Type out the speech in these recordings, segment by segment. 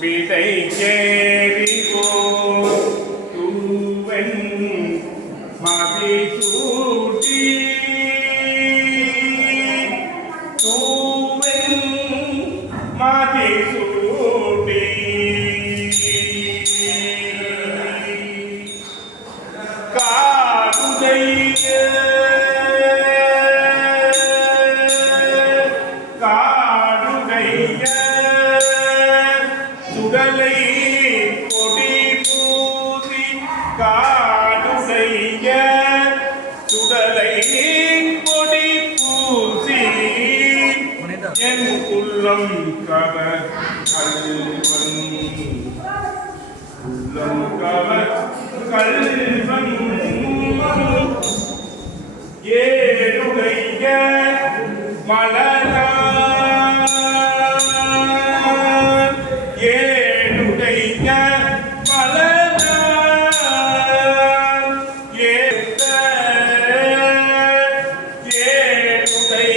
വിടയേരികോ തൂവൻ മതി ചൂട്ടി. തൂവൻ മതി ചൂട്ടി. കാടുകയിൽ சுடலை கொடி பூசி காடுடைய சுடலை கொடி பூசி என் உள்ளம் கவர் கல்வன். உள்ளம் கவர் கல்வன். ஏழுடைய மலரா.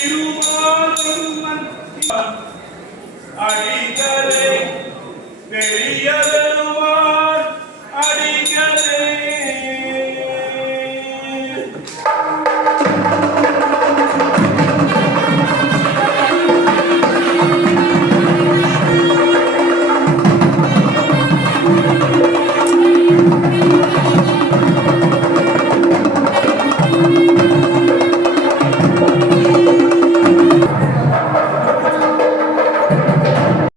திருவாரூர் அடிக்கலை